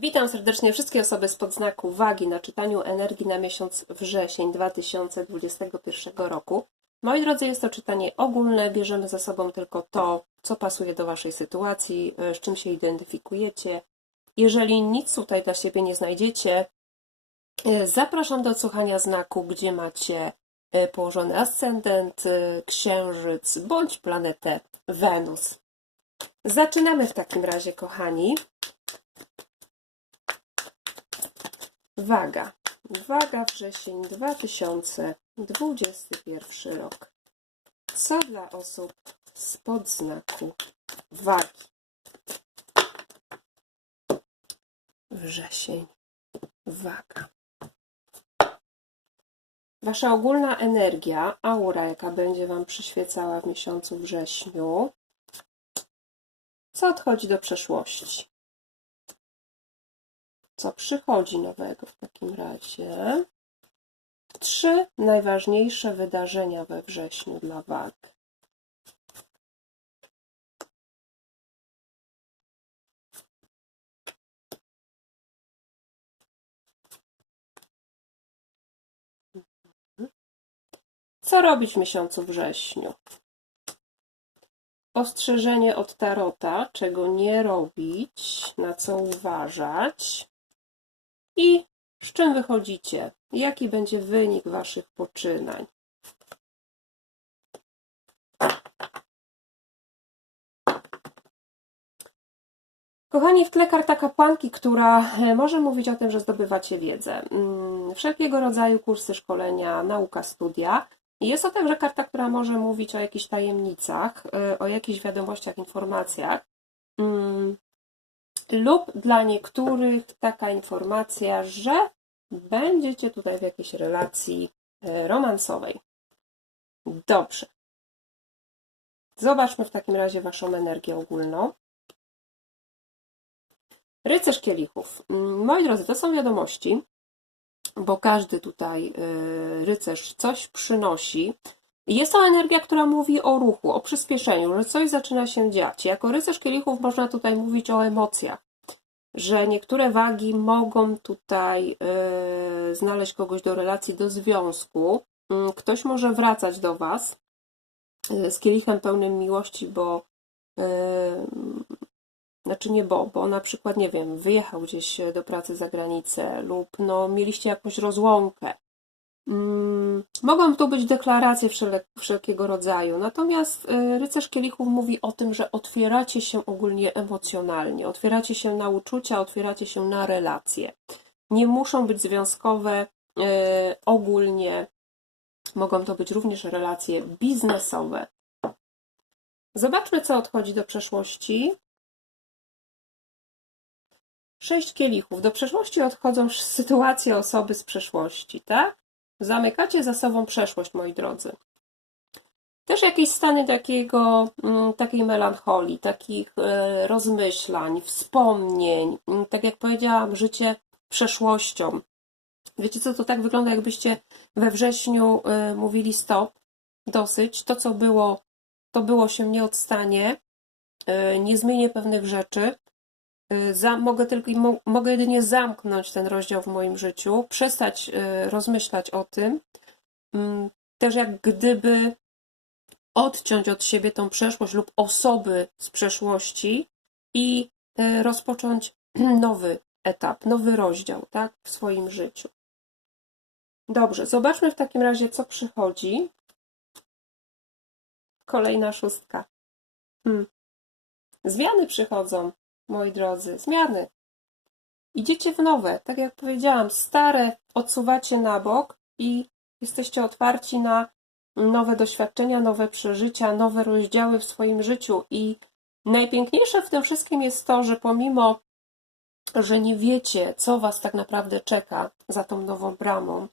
Witam serdecznie wszystkie osoby spod znaku wagi na czytaniu energii na miesiąc wrzesień 2021 roku. Moi drodzy, jest to czytanie ogólne, bierzemy ze sobą tylko to, co pasuje do Waszej sytuacji, y, z czym się identyfikujecie. Jeżeli nic tutaj dla siebie nie znajdziecie, y, zapraszam do odsłuchania znaku, gdzie macie y, położony ascendent, księżyc bądź planetę Wenus. Zaczynamy w takim razie, kochani. Waga. Waga wrzesień 2021 rok. Co dla osób spod znaku wagi? Wrzesień. Waga. Wasza ogólna energia, aura, jaka będzie Wam przyświecała w miesiącu wrześniu, co odchodzi do przeszłości? Co przychodzi nowego w takim razie. Trzy najważniejsze wydarzenia we wrześniu dla wag. Co robić w miesiącu wrześniu? Ostrzeżenie od tarota, czego nie robić, na co uważać. I z czym wychodzicie? Jaki będzie wynik Waszych poczynań? Kochani, w tle karta kapłanki, która e, może mówić o tym, że zdobywacie wiedzę. Mm, Wszelkiego rodzaju kursy, szkolenia, nauka, studia. Jest to także karta, która może mówić o jakichś tajemnicach, e, o jakichś wiadomościach, informacjach. Lub dla niektórych taka informacja, że będziecie tutaj w jakiejś relacji e, romansowej. Dobrze. Zobaczmy w takim razie Waszą energię ogólną. Rycerz kielichów. Mm, Moi drodzy, to są wiadomości, bo każdy tutaj e, rycerz coś przynosi. Jest to energia, która mówi o ruchu, o przyspieszeniu, że coś zaczyna się dziać. Jako rycerz kielichów można tutaj mówić o emocjach, że niektóre wagi mogą tutaj yy, znaleźć kogoś do relacji, do związku. Yy, Ktoś może wracać do Was yy, z kielichem pełnym miłości, bo yy, znaczy nie bo, bo na przykład, nie wiem, wyjechał gdzieś do pracy za granicę lub no, mieliście jakąś rozłąkę. Mm, Mogą tu być deklaracje wszelkiego rodzaju, natomiast y, rycerz kielichów mówi o tym, że otwieracie się ogólnie emocjonalnie, otwieracie się na uczucia, otwieracie się na relacje. Nie muszą być związkowe, y, ogólnie mogą to być również relacje biznesowe. Zobaczmy, co odchodzi do przeszłości. Sześć kielichów. Do przeszłości odchodzą sytuacje osoby z przeszłości, tak? Zamykacie za sobą przeszłość, moi drodzy. Też jakieś stany takiego, mm, takiej melancholii, takich e, rozmyślań, wspomnień. Mm, Tak jak powiedziałam, życie przeszłością. Wiecie co, to tak wygląda, jakbyście we wrześniu e, mówili stop, dosyć. To, co było, to było się nie odstanie. E, Nie zmienię pewnych rzeczy. Y, za, mogę tylko mo, mogę jedynie zamknąć ten rozdział w moim życiu, przestać y, rozmyślać o tym, Mm, też jak gdyby odciąć od siebie tą przeszłość lub osoby z przeszłości i y, rozpocząć nowy etap, nowy rozdział, tak, w swoim życiu. Dobrze, zobaczmy w takim razie, co przychodzi. Kolejna szóstka. Hmm. Zmiany przychodzą moi drodzy, zmiany. Idziecie w nowe, tak jak powiedziałam, stare odsuwacie na bok i jesteście otwarci na nowe doświadczenia, nowe przeżycia, nowe rozdziały w swoim życiu. I najpiękniejsze w tym wszystkim jest to, że pomimo, że nie wiecie, co Was tak naprawdę czeka za tą nową bramą,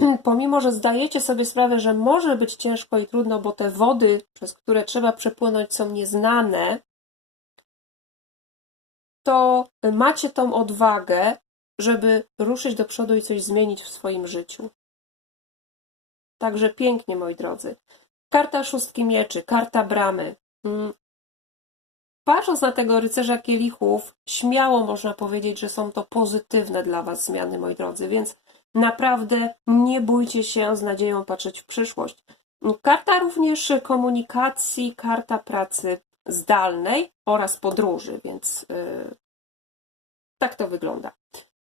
pomimo, że zdajecie sobie sprawę, że może być ciężko i trudno, bo te wody, przez które trzeba przepłynąć, są nieznane, to macie tą odwagę, żeby ruszyć do przodu i coś zmienić w swoim życiu. Także pięknie, moi drodzy. Karta szóstki mieczy, karta bramy. Mm. patrząc na tego rycerza kielichów, śmiało można powiedzieć, że są to pozytywne dla Was zmiany, moi drodzy, więc naprawdę nie bójcie się z nadzieją patrzeć w przyszłość. Karta również komunikacji, karta pracy zdalnej oraz podróży, więc yy, tak to wygląda.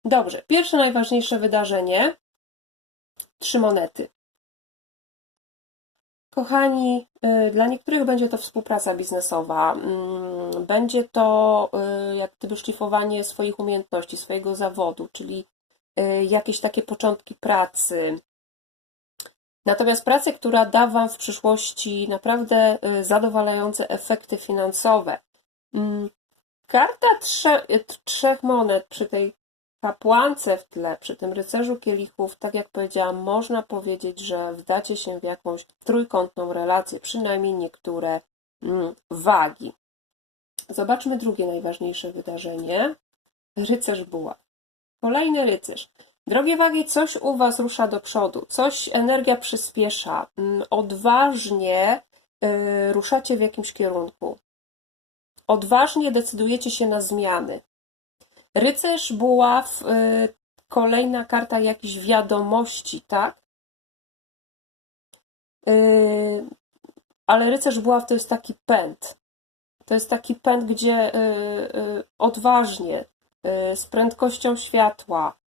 Dobrze, pierwsze najważniejsze wydarzenie. Trzy monety. Kochani, y, dla niektórych będzie to współpraca biznesowa, mm, będzie to y, jak gdyby szlifowanie swoich umiejętności, swojego zawodu, czyli y, jakieś takie początki pracy. Natomiast pracy, która da Wam w przyszłości naprawdę zadowalające efekty finansowe. Mm, karta trze trzech monet przy tej kapłance w tle, przy tym rycerzu kielichów, tak jak powiedziałam, można powiedzieć, że wdacie się w jakąś trójkątną relację, przynajmniej niektóre mm, wagi. Zobaczmy drugie najważniejsze wydarzenie. Rycerz buław. Kolejny rycerz. Drogie wagi, coś u Was rusza do przodu, coś energia przyspiesza, mm, odważnie y, ruszacie w jakimś kierunku. Odważnie decydujecie się na zmiany. Rycerz buław, y, kolejna karta jakichś wiadomości, tak? Y, ale rycerz buław to jest taki pęd. To jest taki pęd, gdzie odważnie, z prędkością światła,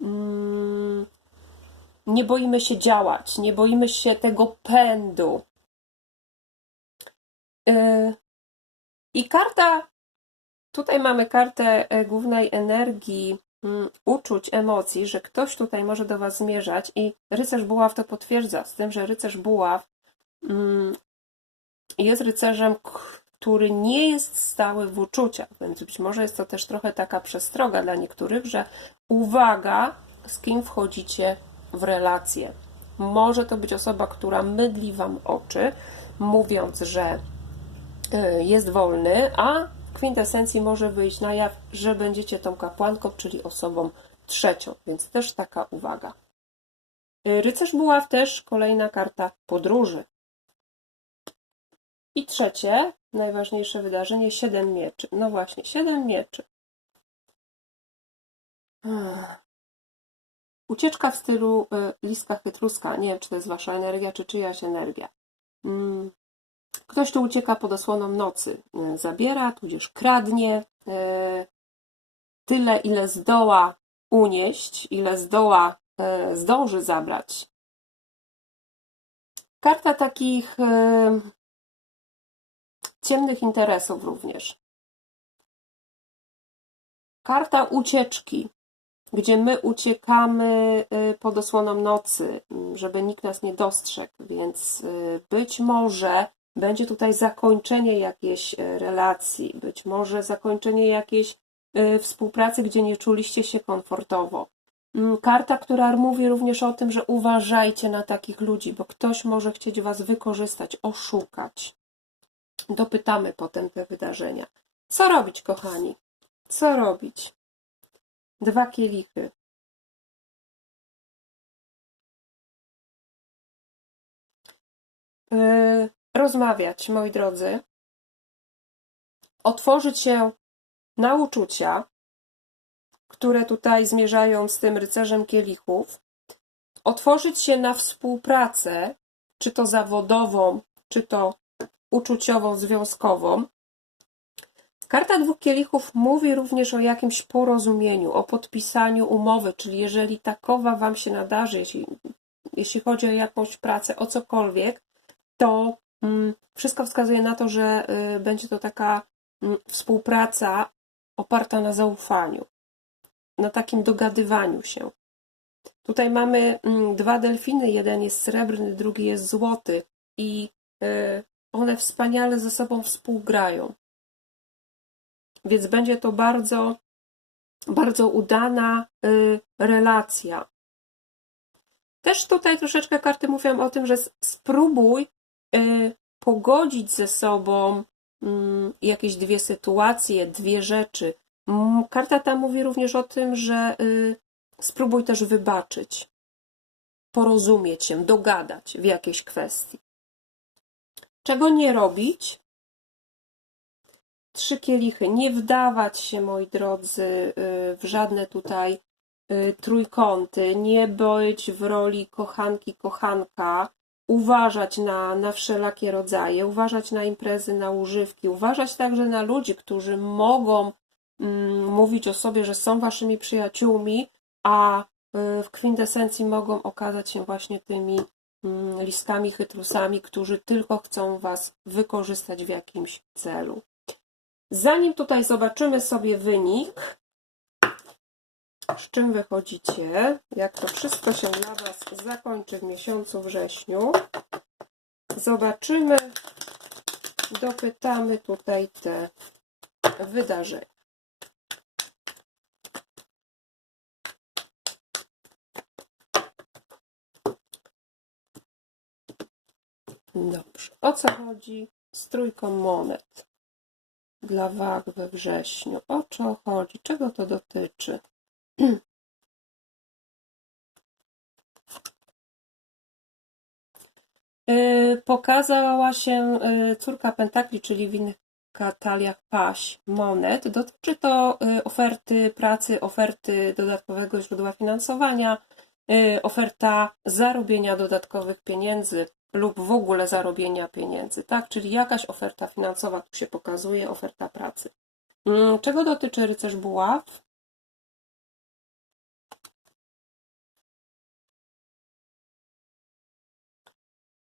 mm, nie boimy się działać, nie boimy się tego pędu. I karta Tutaj mamy kartę e, głównej energii, mm, uczuć, emocji, że ktoś tutaj może do Was zmierzać i rycerz buław to potwierdza, z tym, że rycerz buław mm, jest rycerzem, który nie jest stały w uczuciach, więc być może jest to też trochę taka przestroga dla niektórych, że uwaga, z kim wchodzicie w relację. Może to być osoba, która mydli Wam oczy, mówiąc, że e, jest wolny, a kwintesencji może wyjść na jaw, że będziecie tą kapłanką, czyli osobą trzecią, więc też taka uwaga. Y, rycerz buław też kolejna karta podróży. I trzecie, najważniejsze wydarzenie, siedem mieczy. No właśnie, siedem mieczy. Ucieczka w stylu y, liska chytruska. Nie wiem, czy to jest wasza energia, czy czyjaś energia. Mm, Ktoś tu ucieka pod osłoną nocy, e, zabiera, tudzież kradnie e, tyle, ile zdoła unieść, ile zdoła, zdąży zabrać. Karta takich ciemnych interesów również. Karta ucieczki, gdzie my uciekamy pod osłoną nocy, żeby nikt nas nie dostrzegł, więc być może będzie tutaj zakończenie jakiejś e, relacji, być może zakończenie jakiejś współpracy, gdzie nie czuliście się komfortowo. Mm, karta, która mówi również o tym, że uważajcie na takich ludzi, bo ktoś może chcieć was wykorzystać, oszukać. Dopytamy potem te wydarzenia. Co robić, kochani? Co robić? Dwa kielichy. Yy, rozmawiać, moi drodzy, otworzyć się na uczucia, które tutaj zmierzają z tym rycerzem kielichów, otworzyć się na współpracę, czy to zawodową, czy to uczuciową, związkową. Karta dwóch kielichów mówi również o jakimś porozumieniu, o podpisaniu umowy, czyli jeżeli takowa Wam się nadarzy, jeśli, jeśli chodzi o jakąś pracę, o cokolwiek, to Mm, wszystko wskazuje na to, że y, będzie to taka mm, współpraca oparta na zaufaniu, na takim dogadywaniu się. Tutaj mamy mm, dwa delfiny, jeden jest srebrny, drugi jest złoty i y, one wspaniale ze sobą współgrają. Więc będzie to bardzo, bardzo udana y, relacja. Też tutaj troszeczkę karty mówią o tym, że spróbuj Y, pogodzić ze sobą mm, jakieś dwie sytuacje, dwie rzeczy. Karta ta mówi również o tym, że y, spróbuj też wybaczyć, porozumieć się, dogadać w jakiejś kwestii. Czego nie robić? trzy kielichy. Nie wdawać się, moi drodzy, y, w żadne tutaj y, trójkąty, nie być w roli kochanki, kochanka, uważać na, na wszelakie rodzaje, uważać na imprezy, na używki, uważać także na ludzi, którzy mogą mm, mówić o sobie, że są waszymi przyjaciółmi, a y, w kwintesencji mogą okazać się właśnie tymi mm, listkami, chytrusami, którzy tylko chcą was wykorzystać w jakimś celu. Zanim tutaj zobaczymy sobie wynik, z czym wychodzicie, jak to wszystko się dla Was zakończy w miesiącu wrześniu, zobaczymy, dopytamy tutaj te wydarzenia. Dobrze. O co chodzi z trójką monet dla wag we wrześniu? O co chodzi? Czego to dotyczy? Y, Pokazała się y, córka Pentakli, czyli w innych kataliach paś monet. Dotyczy to y, oferty pracy, oferty dodatkowego źródła finansowania, oferta zarobienia dodatkowych pieniędzy lub w ogóle zarobienia pieniędzy, tak? Czyli jakaś oferta finansowa tu się pokazuje, oferta pracy. Mm, Czego dotyczy rycerz buław?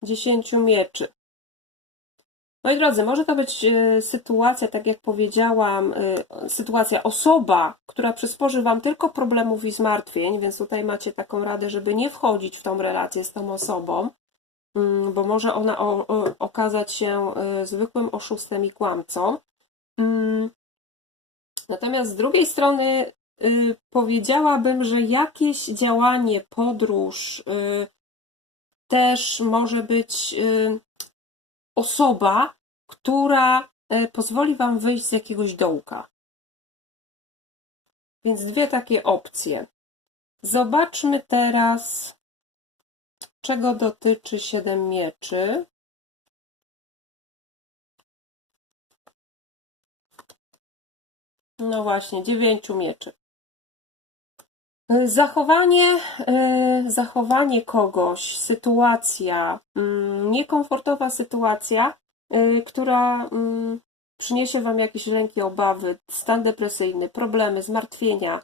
Dziesięciu mieczy. Moi drodzy, może to być e, sytuacja, tak jak powiedziałam, e, sytuacja, osoba, która przysporzy Wam tylko problemów i zmartwień, więc tutaj macie taką radę, żeby nie wchodzić w tą relację z tą osobą, bo może ona o, o, okazać się e, zwykłym oszustem i kłamcą. Mm, Natomiast z drugiej strony y, powiedziałabym, że jakieś działanie, podróż, y, też może być y, osoba, która y, pozwoli Wam wyjść z jakiegoś dołka. Więc dwie takie opcje. Zobaczmy teraz, czego dotyczy siedem mieczy. No właśnie, dziewięciu mieczy. Zachowanie, e, zachowanie kogoś, sytuacja, mm, niekomfortowa sytuacja, e, która mm, przyniesie Wam jakieś lęki, obawy, stan depresyjny, problemy, zmartwienia.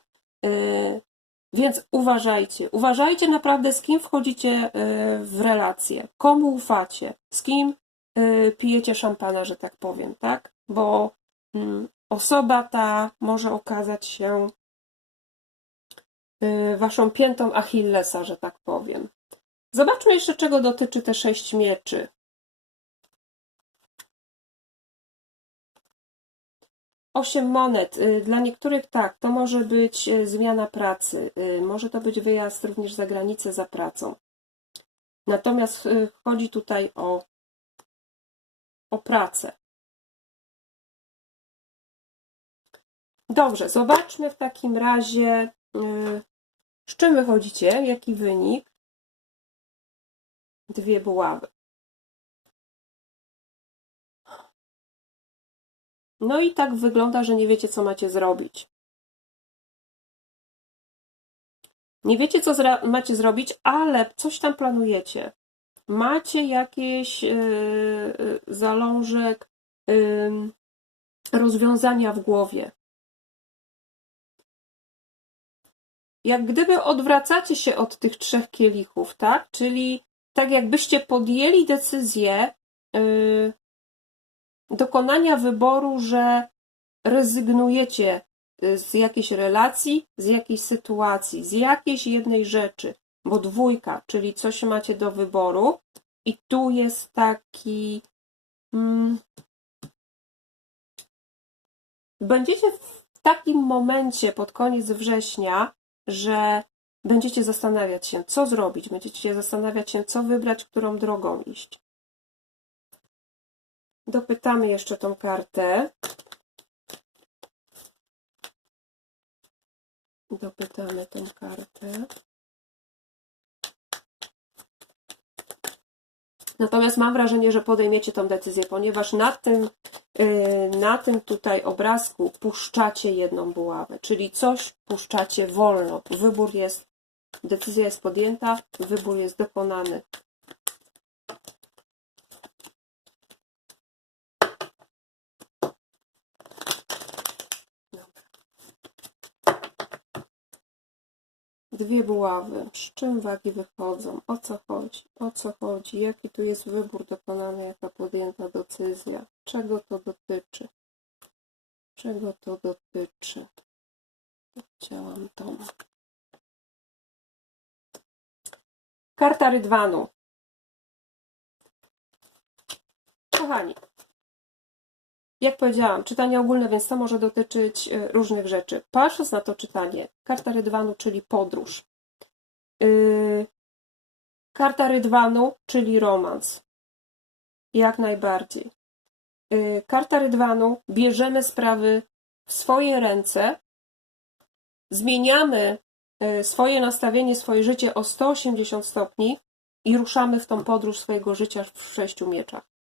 E, Więc uważajcie, uważajcie naprawdę, z kim wchodzicie e, w relacje, komu ufacie, z kim e, pijecie szampana, że tak powiem, tak? Bo mm, osoba ta może okazać się y, waszą piętą Achillesa, że tak powiem. Zobaczmy jeszcze, czego dotyczy te sześć mieczy. Osiem monet. Y, Dla niektórych tak, to może być y, zmiana pracy, y, może to być wyjazd również za granicę za pracą. Natomiast chodzi tutaj o, o pracę. Dobrze, zobaczmy w takim razie, z czym wychodzicie, jaki wynik. Dwie buławy. No i tak wygląda, że nie wiecie, co macie zrobić. Nie wiecie, co macie zrobić, ale coś tam planujecie. Macie jakieś yy, zalążek yy, rozwiązania w głowie. jak gdyby odwracacie się od tych trzech kielichów, tak? Czyli tak jakbyście podjęli decyzję yy, dokonania wyboru, że rezygnujecie y, z jakiejś relacji, z jakiejś sytuacji, z jakiejś jednej rzeczy, bo dwójka, czyli coś macie do wyboru i tu jest taki mm, będziecie w takim momencie pod koniec września, że będziecie zastanawiać się, co zrobić, będziecie zastanawiać się, co wybrać, którą drogą iść. Dopytamy jeszcze tą kartę. Dopytamy tą kartę. Natomiast mam wrażenie, że podejmiecie tą decyzję, ponieważ na tym, yy, na tym tutaj obrazku puszczacie jedną buławę, czyli coś puszczacie wolno. Wybór jest, decyzja jest podjęta, wybór jest dokonany. Dwie buławy. Z czym wagi wychodzą? O co chodzi? O co chodzi? Jaki tu jest wybór dokonany, jaka podjęta decyzja? Czego to dotyczy? Czego to dotyczy? Chciałam tą. Karta rydwanu. Kochani, jak powiedziałam, czytanie ogólne, więc to może dotyczyć e, różnych rzeczy. Patrząc na to czytanie, karta rydwanu, czyli podróż. Yy, karta rydwanu, czyli romans. Jak najbardziej. Yy, karta rydwanu, bierzemy sprawy w swoje ręce, zmieniamy swoje nastawienie, swoje życie o 180 stopni i ruszamy w tą podróż swojego życia w sześciu mieczach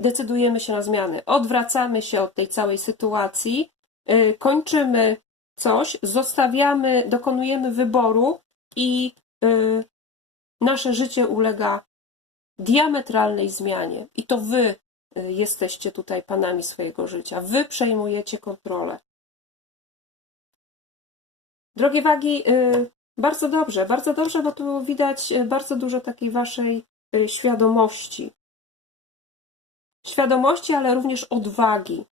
decydujemy się na zmiany. Odwracamy się od tej całej sytuacji, yy, kończymy coś, zostawiamy, dokonujemy wyboru i yy, nasze życie ulega diametralnej zmianie. I to wy yy, jesteście tutaj panami swojego życia. Wy przejmujecie kontrolę. Drogie wagi, bardzo dobrze, bardzo dobrze, bo tu widać bardzo dużo takiej waszej świadomości świadomości, ale również odwagi.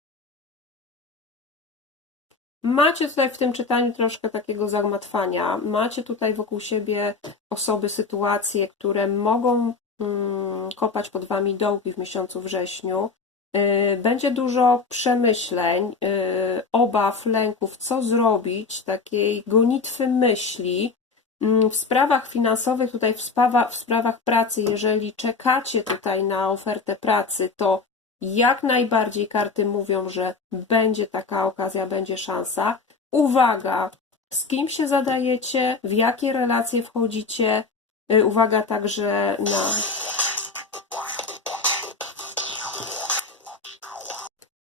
Macie tutaj w tym czytaniu troszkę takiego zagmatwania. Macie tutaj wokół siebie osoby, sytuacje, które mogą mm, kopać pod wami dołki w miesiącu wrześniu. Yy, będzie dużo przemyśleń, yy, obaw, lęków, co zrobić, takiej gonitwy myśli. Mm, w sprawach finansowych, tutaj w, w sprawach pracy, jeżeli czekacie tutaj na ofertę pracy, to jak najbardziej karty mówią, że będzie taka okazja, będzie szansa. Uwaga, z kim się zadajecie, w jakie relacje wchodzicie. Y, Uwaga także na.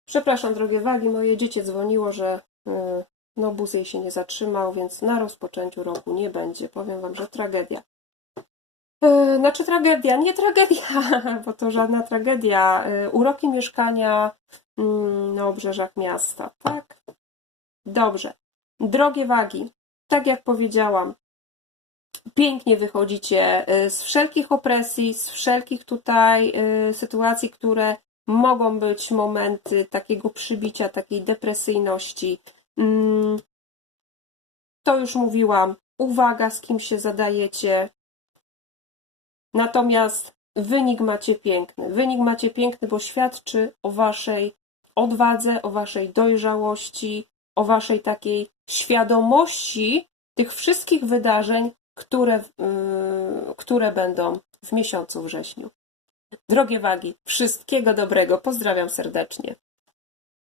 Przepraszam, drogie wagi, moje dziecię dzwoniło, że y, no bus jej się nie zatrzymał, więc na rozpoczęciu roku nie będzie. Powiem wam, że tragedia. Yy, Znaczy tragedia, nie tragedia, bo to żadna tragedia. Yy, Uroki mieszkania mm, na obrzeżach miasta, tak? Dobrze. Drogie wagi, tak jak powiedziałam, pięknie wychodzicie yy, z wszelkich opresji, z wszelkich tutaj yy, sytuacji, które mogą być momenty takiego przybicia, takiej depresyjności. Mm, To już mówiłam. Uwaga, z kim się zadajecie, Natomiast wynik macie piękny. Wynik macie piękny, bo świadczy o waszej odwadze, o waszej dojrzałości, o waszej takiej świadomości tych wszystkich wydarzeń, które, yy, które będą w miesiącu wrześniu. Drogie wagi, wszystkiego dobrego. Pozdrawiam serdecznie.